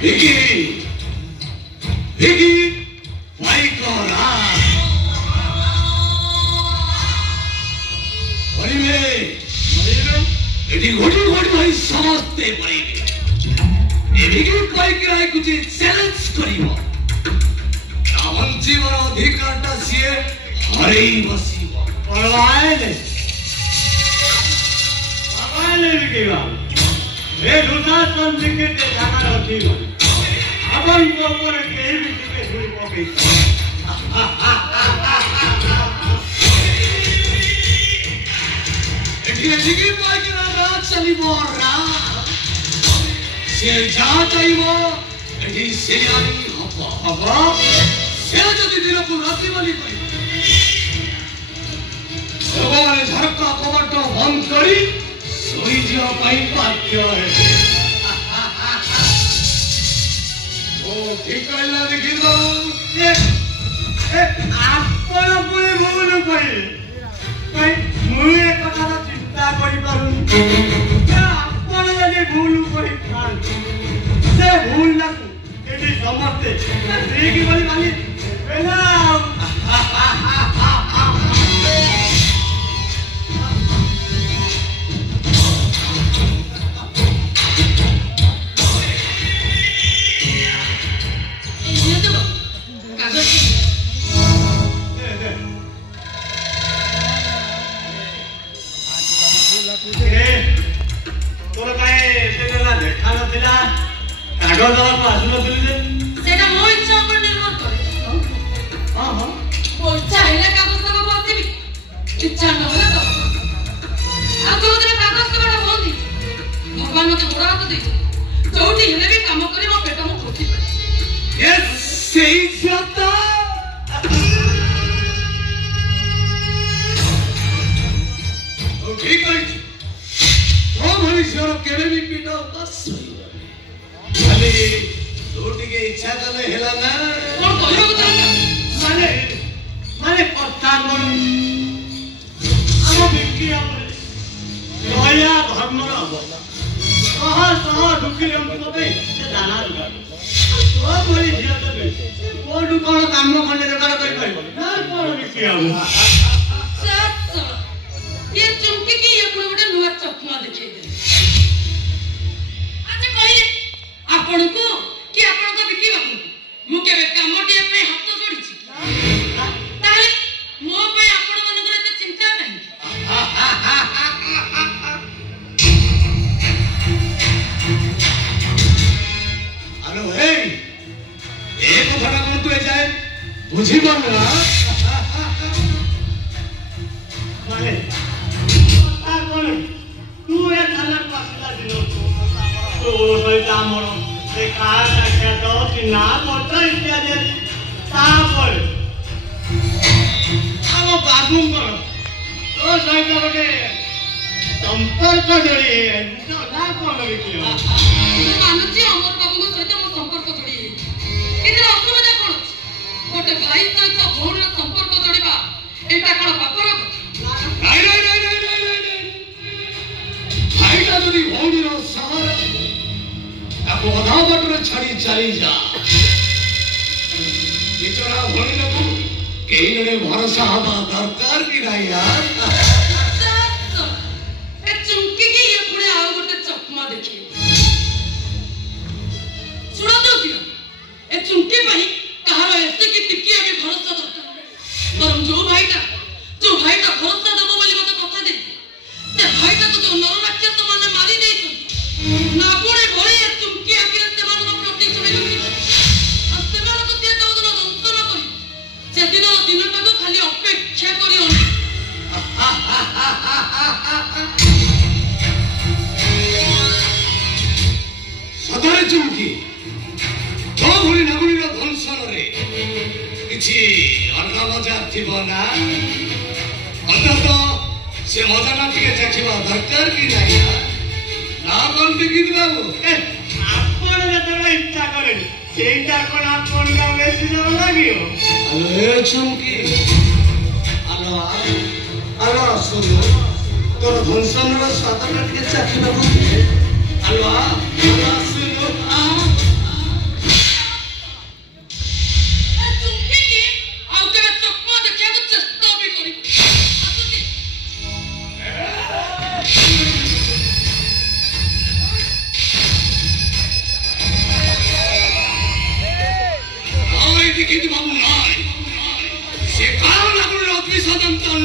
Vicky! Vicky! Why kora? Paribe! Eti goti bhai samaste paribe. E Vicky koi kirai kuch challenge karibo. Aman jivan adhikar ta siye harei basibo. Parvaye ne. Vicky ba. ए दुटा संदिके ते जाना होती हो अपन को ऊपर के भी के छुरी पकड़ी एठी जिगी पाइकरा रात चली मोरा से जा चाहिबो एठी सेयानी हबो से जदी दिन को रात्रि वाली करी भगवान झरका कबट बंद करी सोई जियो पाई बाध्य है ओ ठीक कहला देखि दो ए आपण पुरे भूल कहि कहि मुए कथा चिंता करि पारुनी आपण लगे भूल कहि खान से भूल ना एठी समझते देखि बोली मानी बेला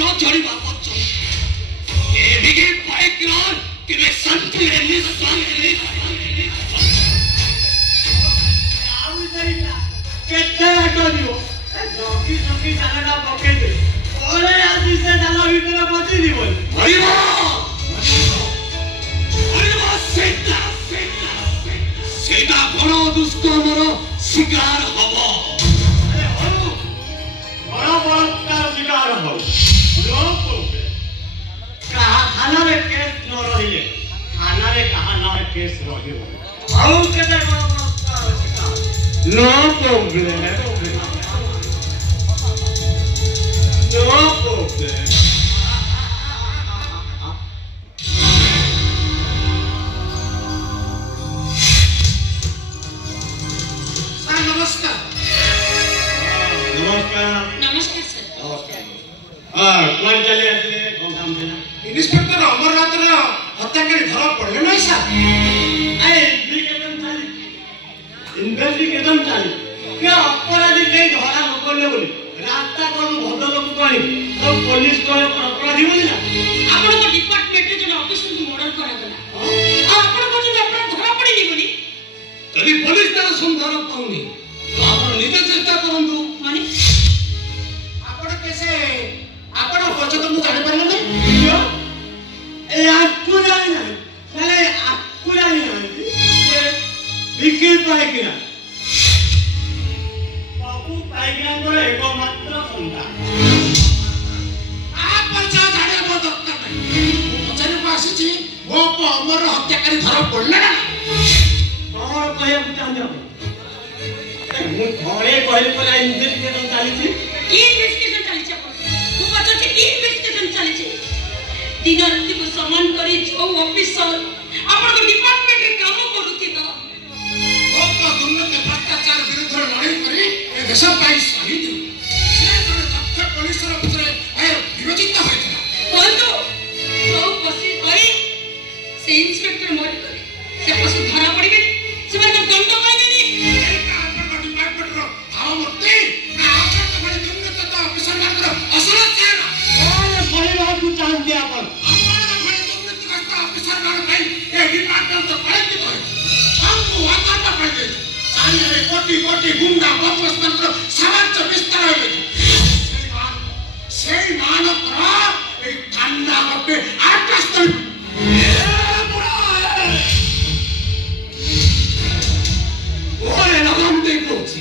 न चढ़ा पर्यंत एदिके बाइक केवे शांति केते दियो जोकी जोकी जालटा पके दे ओरे आज से जाल भीतर पची दिबो सेटा बड़ दुष्कर्मर शिकार हब बड़ बलात्कार शिकार हो थाना रे केस न रही थाना रे कहा ना केस रही और केते बड़ बलात्कार शिकार नो प्रॉब्लम नो प्रॉब्लम नमस्कार नमस्कार नमस्कार सर नमस्कार कौन चले आते कौन काम थे इंस्पेक्टर अमरनाथ रा हत्याकारी धरा पड़ले नहीं सर इन्वेस्टिगेशन चाली क्या अपराधी कहीं धरा न करले बोली रास्ता कोन भद्रलोक कोनी तो पुलिस को अपराधी बोली ना आपण तो डिपार्टमेंट रे जन ऑफिसर को मर्डर करा गला आपण को जो अपराध धरा पड़ी नहीं बोली तभी पुलिस तार संधान पाउनी तो आपण निजे चेष्टा करंतु माने आपण कैसे आपण बचत मु जानि परले नहीं ए आपको जानी ना चले आपको जानी ना विकी पाइकिना बाबू पाइकिना को एकमात्र संतान आपण जा जाने को दरकार नहीं मु पछारे को आसी मो अमर हत्याकारी धरा पड़ले ना और कहे चाहते मु घरे कहले पला इन्वेस्टिगेशन चाली छी की इन्वेस्टिगेशन चली छ मु पछा छी की इन्वेस्टिगेशन चली छ दिन राति को समान करी जो ऑफिसर आपण को डिपार्टमेंट रे काम करूथि तो दुर्नीति भ्रष्टाचार विरुद्ध लड़ाई करी ए देश पाई शहीद से जने दक्ष पुलिस अफसर विवेचित होइଥିଲା बोलतो तो पसी करी से इंस्पेक्टर मरी करे से पसी धरा पड़िबे से मन दंड पाइबेनी आपन डिपार्टमेंट रो भावमूर्ति आपन बड़ी दुर्नीति तो अफसर मात्र असला चेहरा और परिवार को चांस दिया अपन आपन बड़ी दुर्नीति का अफसर मान भाई ए डिपार्टमेंट तो कलंकित होय हमको वाता पाइबे सामने कोटी कोटी गुंडा बदमाश मंत्र समाज विस्तार होय সেই মান করা এই ঠান্ডা হবে আকাশ তল ওরে লাগাম দেই পড়ছি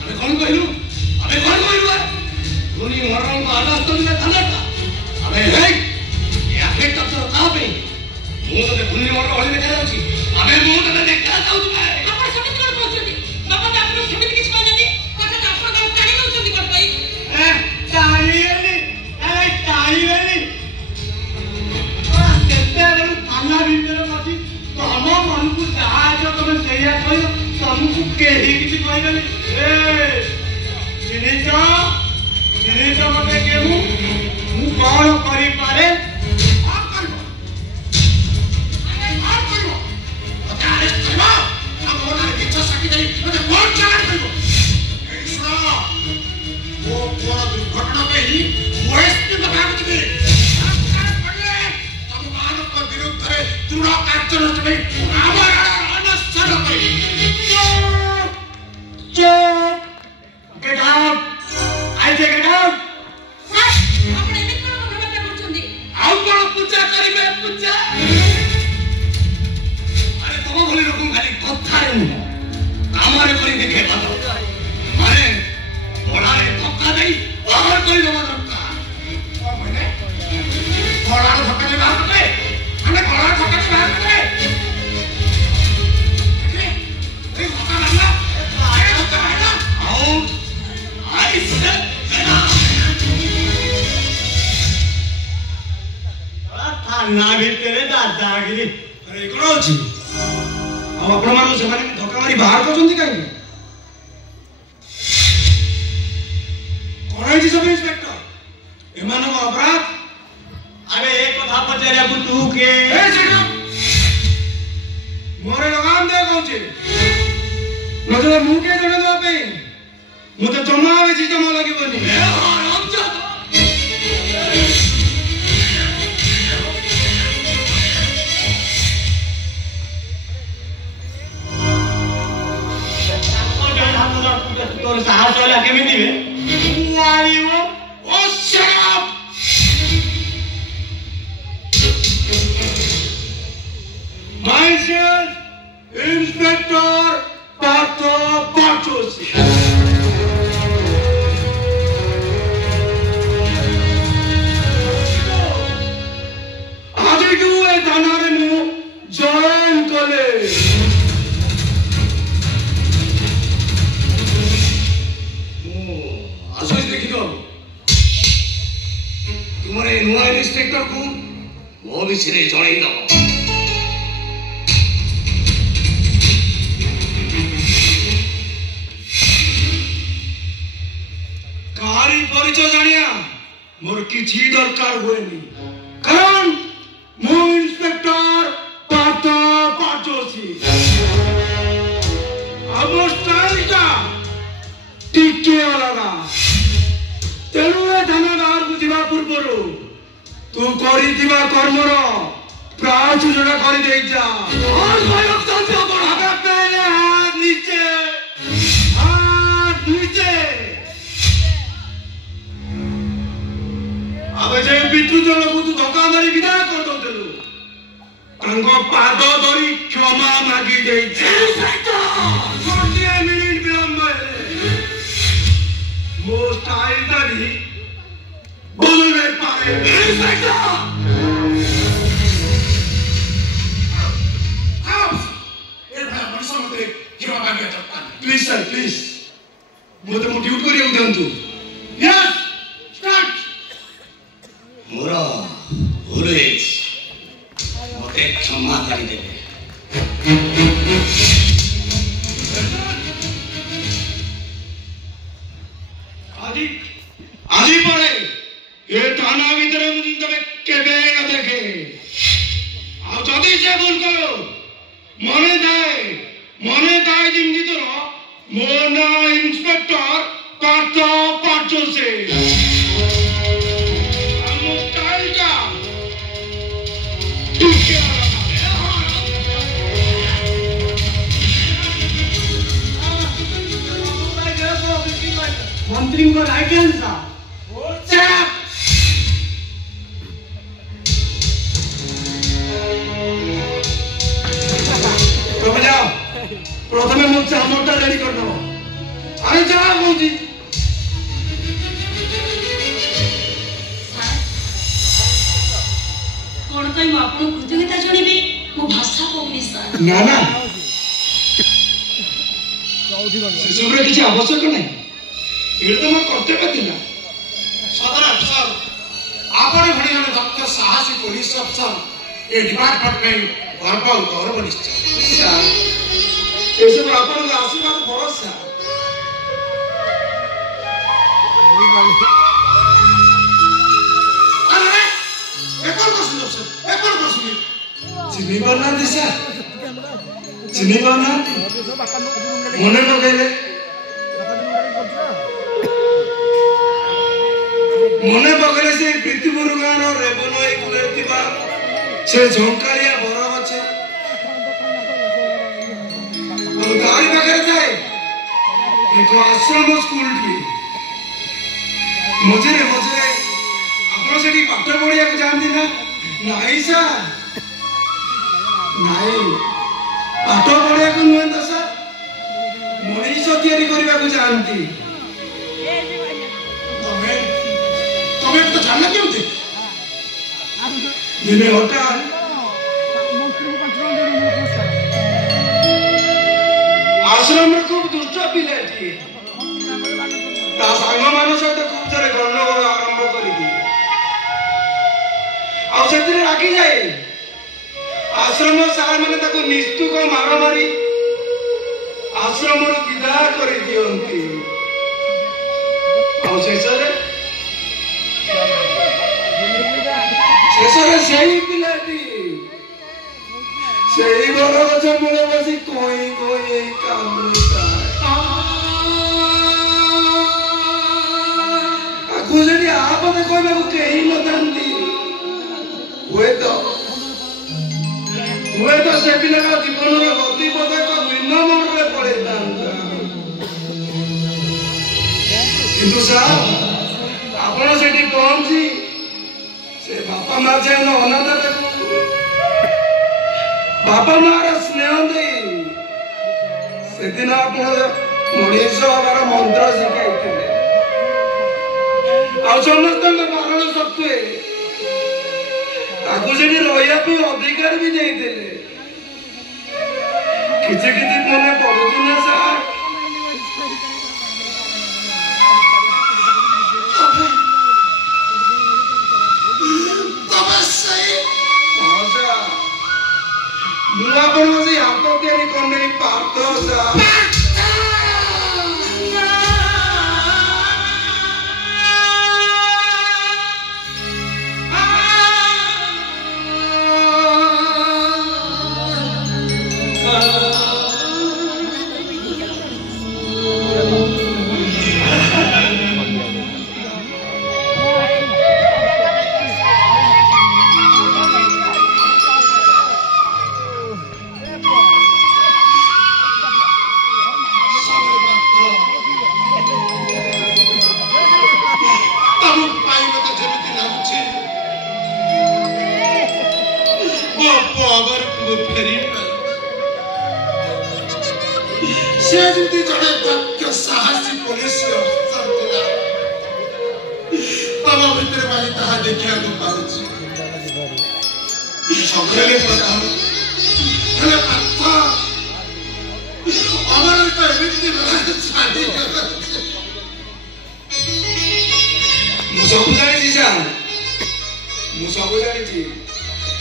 আমি কোন কইলু তুমি মরণ को আকাশ তলে থানাটা আরে হেই ইয়াকে তো কাবে ମୁଁ ତତେ ପୁଣି ମର ହଳି ଦେଖା ଯାଉଛି ଆମେ ମୁଁ ତତେ ଦେଖା ଯାଉଛି ଆପଣ ସମିତି କଣ କହୁଛନ୍ତି ବାପା ତ ଆପଣ ସମିତି କିଛି କହିନାହାନ୍ତି କଥା ଆପଣ କାମ କାଣି ଦଉଛନ୍ତି କଣ କହି टाळीवेली केते बड़ थाना भीतर मची तम मन को जहाज तमे सेया कहियो तुमको केही किछि कहबेनी ए जिनिस मते केमु मु कोन करि पारे दुर्घटना में ही वयस्क भाग चुके तब मानव को विरुद्ध है तुरा कार्य चले आवाज अनसन करी गेट आउट आई से गेट आउट सर आपण एमे कोन भावना करछुंदी आउ कोन पूजा करिबे पूजा अरे तम भली लोक खाली कथा रे कामरे करी देखे बात अरे बड़ारे धक्का देई बाहर करी दो दरकार ओ मैंने बड़ारे धक्का दे बाहर करे हमें बड़ारे धक्का दे बाहर करे ए धक्का मारना आए धक्का मारना आओ आई से बना बड़ा थाना भीतर दादागिरी अरे कोन अछि अब आपण मानो से माने धक्का मारी बाहर करछंती काई कोन सब इंस्पेक्टर एमानो अपराध अबे एक कथा पचारिया को तू के ए सेठो मोरे लगाम दे कहूचे नजर मुंह के जण दो पे मु तो जमा आवे जी जमा लगे बनी ए राम जा तोर साहस वाला केमिति बे वाइयो ओ shut up myself inspector Partho पार्थोसी आजि जो ए थानारे मु जॉइन कले आसोज देखि तो तुम्हारे नुआ इंस्पेक्टर को मो विषय जणै दबो कारी परिचय जानिया मोर किछि दरकार होएनी कारण मो इंस्पेक्टर पार्थो पार्थोसी अब स्टाइल का टिके वाला तेणु ए थाना बाहर को जीवा पूर्व तू करी दिवा कर्मर प्राण सूचना कर दे जा और सयोग चलते बढ़ावे पहले हाथ नीचे अब जे बिट्टू जन को तू धक्का मारी विदा कर दो तेलु तांको पाद धरी क्षमा मागी दे छोटे मिनिट विलंब मो स्टाइल दारी बोलने पाए प्लीज सर प्लीज मुझे मोटिवेट करियो दियंतु यस स्टार्ट मोरा ओरेज मते क्षमा करि देबे आजी पड़े ये थाना भीतर मुझे तबे केबे न देखे आ जदी से भूल करो मने दाए जिंदगी तो मोना इंस्पेक्टर पार्थो पार्थोसी हम स्टाइल का मंत्री को राइट हैंड सा चुप तुम जाओ प्रथमे मो चामटा रेडी कर दो अरे जाओ मौजी कोन कई म आपन कृतज्ञता जणिबे मो भाषा कोनी सर ना ना शिशुरे किसी आवश्यक नहीं ये तो मैं कर्तव्य थिला सदर अफसर आपण भणी जने दक्ष साहसी पुलिस अफसर ए डिपार्टमेंट में गौरव निश्चय ये सब आपण का आशीर्वाद भरोसा अरे एकल क्वेश्चन अफसर एकल क्वेश्चन चिनी बना दिशा चिनी बना मने तो कहले मने पकड़े से पृथ्वीपुर गाँव रेबन एक से झंकारिया बरा अच्छे गाड़ी पाखे जाए एक आश्रम स्कूल टी मझे आप पाठ पढ़िया जाती ना नाई सा नाई पाठ पढ़िया नुहे तो सा मनीष तैयारी करने को जाती तुम्हें तो जानना क्यों थे दिने हठात आश्रम में खूब दुष्ट पिलाटी ता सांग मान सहित खूब थरे गंडगोल आरंभ कर राखी जाए आश्रम सार मैंने ताको निस्तुक मार मारी आश्रम विदा कर दियंती शेषरे पिलाटी से बरगछ मूल बसी कोई कोई कामुता आखुजनी आपने कोई बाबू कहीं नथांती हुए तो से पिला का जीवन रे गति पथे को भिन्न मोड़ रे पड़े तांता କିନ୍ତୁ ସାର୍ ଆପଣ ସେଠି ପହଞ୍ଚି ସେ ବାପା ମା ଯେ ଅନାଥ ବାପା ମାର ସ୍ନେହ ଦେଇ ସେଦିନ ଆପଣ ମଣିଷ ହବାର ମନ୍ତ୍ର ଶିଖାଇଥିଲେ ଆଉ ସମସ୍ତଙ୍କ ବାରଣ ସତ୍ତ୍ୱେ ତାକୁ ସେଠି ରହିବା ପାଇଁ ଅଧିକାର ବି ଦେଇଥିଲେ କିଛି କିଛି ମନେ ପଡୁଛି ନା ସାର୍ ମୁଁ ଆପଣଙ୍କ ସେଇ ହାତ ତିଆରି କଣ୍ଡେଇ ପାର୍ଥ ସାର୍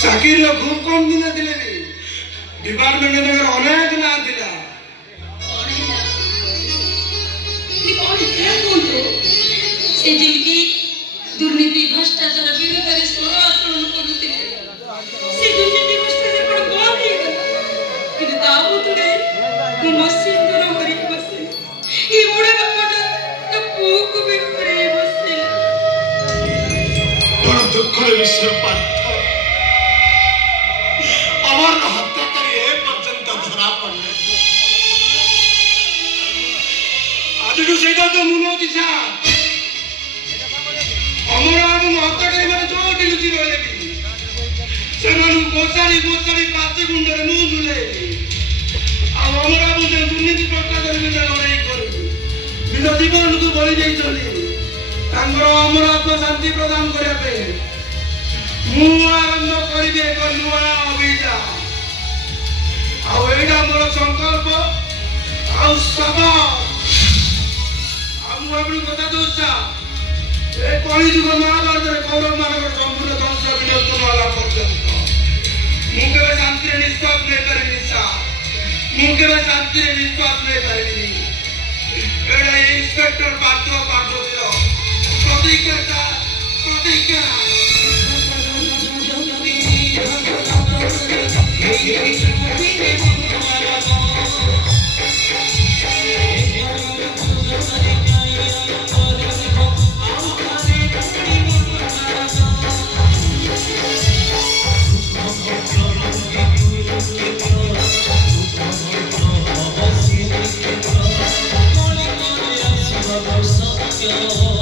ଚାକିରିର ଖୁବ୍ କମ ଦିନ ଥିଲେ ବି ଡିପାର୍ଟମେଣ୍ଟ ତାଙ୍କର ଅନେକ ନାଁ ଥିଲା ଦୁର୍ନୀତି ଭ୍ରଷ୍ଟାଚାର ବିରୁଦ୍ଧରେ ସ୍ୱର ଆନ୍ଦୋଳନ କରୁଥିଲେ ସେ ଦୁର୍ନୀତି ଭ୍ରଷ୍ଟାଚାର ବନ୍ଦ ହେଇଗଲା କିନ୍ତୁ ତା ବଦଳରେ ମୁଁ ମୋ ସିନ୍ଦୁର ହରେଇ ବସେ ଏ ବୁଢା ବାପାଟା ତା ପୁଅକୁ ବି ହରେଇ ବସିଲା ବଡ଼ ଦୁଃଖର ବିଷୟ ପାଠ ଅମର ହତ୍ୟାକାରୀ ଏ ପର୍ଯ୍ୟନ୍ତ ଧରା ପଡ଼ିଲେ ଆଜିଠୁ ସେଇଟା ତ ମୁଁ ନଉଛି ସାର୍ ଅମର ବାବୁ ହତ୍ୟାକାରୀ ମାନେ ଯୋଉଠି ଲୁଚି ରହିଲେ ବି ସେମାନଙ୍କୁ ଗୋଚାରି ପାଚି ଗୁଣ୍ଡରେ ମୁଁ ଝୁଲେଇବି ଆଉ ଅମର ବାବୁ ସେ ଦୁର୍ନୀତି ଭ୍ରଷ୍ଟାଚାର ବିରୁଦ୍ଧରେ ଲଢ଼େଇ କରିବି ନିଜ ଜୀବନକୁ ବଳି ଦେଇଛନ୍ତି ତାଙ୍କର ଅମରତ୍ୱ ଶାନ୍ତି ପ୍ରଦାନ କରିବା ପାଇଁ ମୁଁ ଆରମ୍ଭ କରିବି ଏକ ନୂଆ ଅଭିଯାନ ଆଉ ଏଇଟା ମୋର ସଂକଳ୍ପ ଆଉ ସଭା ଆଉ ମୁଁ ଆପଣଙ୍କୁ କଥା ଦଉଛି ଏ କଳିଯୁଗ ମହାଭାରତରେ କୌରବ ମାନଙ୍କର ସମ୍ପୂର୍ଣ୍ଣ ଧ୍ୱଂସ ବିଲୋପ ହେଲା ପର୍ଯ୍ୟନ୍ତ ମୁଁ କେବେ ଶାନ୍ତିରେ ନିଶ୍ୱାସ ନେଇପାରିବିନି ସାର୍ ମୁଁ କେବେ ଶାନ୍ତିରେ ନିଶ୍ୱାସ ନେଇପାରିବିନି ଏଇଟା ଇନ୍ସପେକ୍ଟର ପାର୍ଥ ପାର୍ବତୀର ପ୍ରତିଜ୍ଞା ସାର୍ ପ୍ରତିଜ୍ଞା Yo